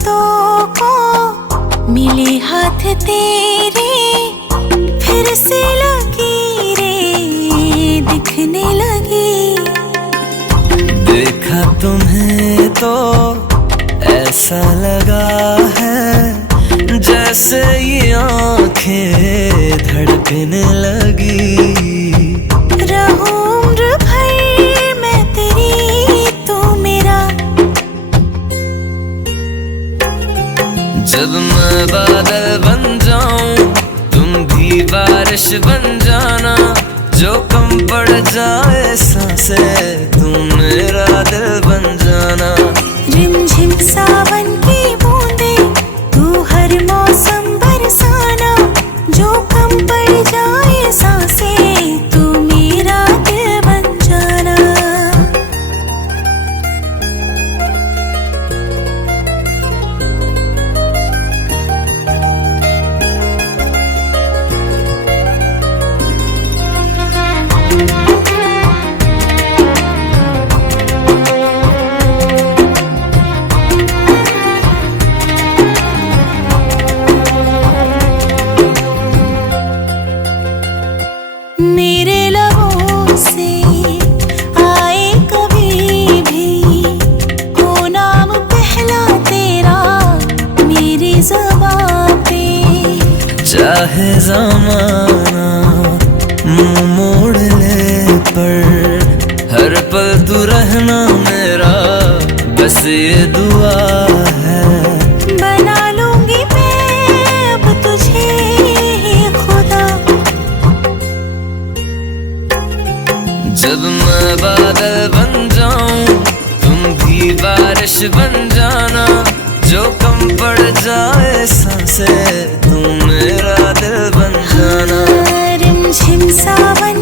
रातों को मिले हाथ तेरे, फिर से लकीरें दिखने लगी। देखा तुम्हें तो ऐसा लगा है जैसे ये आंखें धड़कने लगी। रहूं उम्र भर मैं तेरी, तू मेरा। जब मैं बादल बन जाऊं तुम भी बारिश बन जाना, जो कम पड़ जाए सांसें तुम मेरा दिल बन जाना। रिमझिम सावन की बूंदे तू हर मौसम बरसाना, जो कम पड़ जाए सांसें तू मेरा दिल बन जाना। मेरे लबों से आए कभी भी हो नाम पहला तेरा मेरी ज़बां पे। चाहे ज़माना मुंह मोड़ ले पर हर पल तू रहना मेरा, बस ये दुआ है। बना लूंगी मैं अब तुझे ही खुदा। जब मैं बादल बन जाऊं तुम भी बारिश बन जाना, जो कम पड़ जाए सांसें तुम मेरा दिल बन जाना। रिमझिम सावन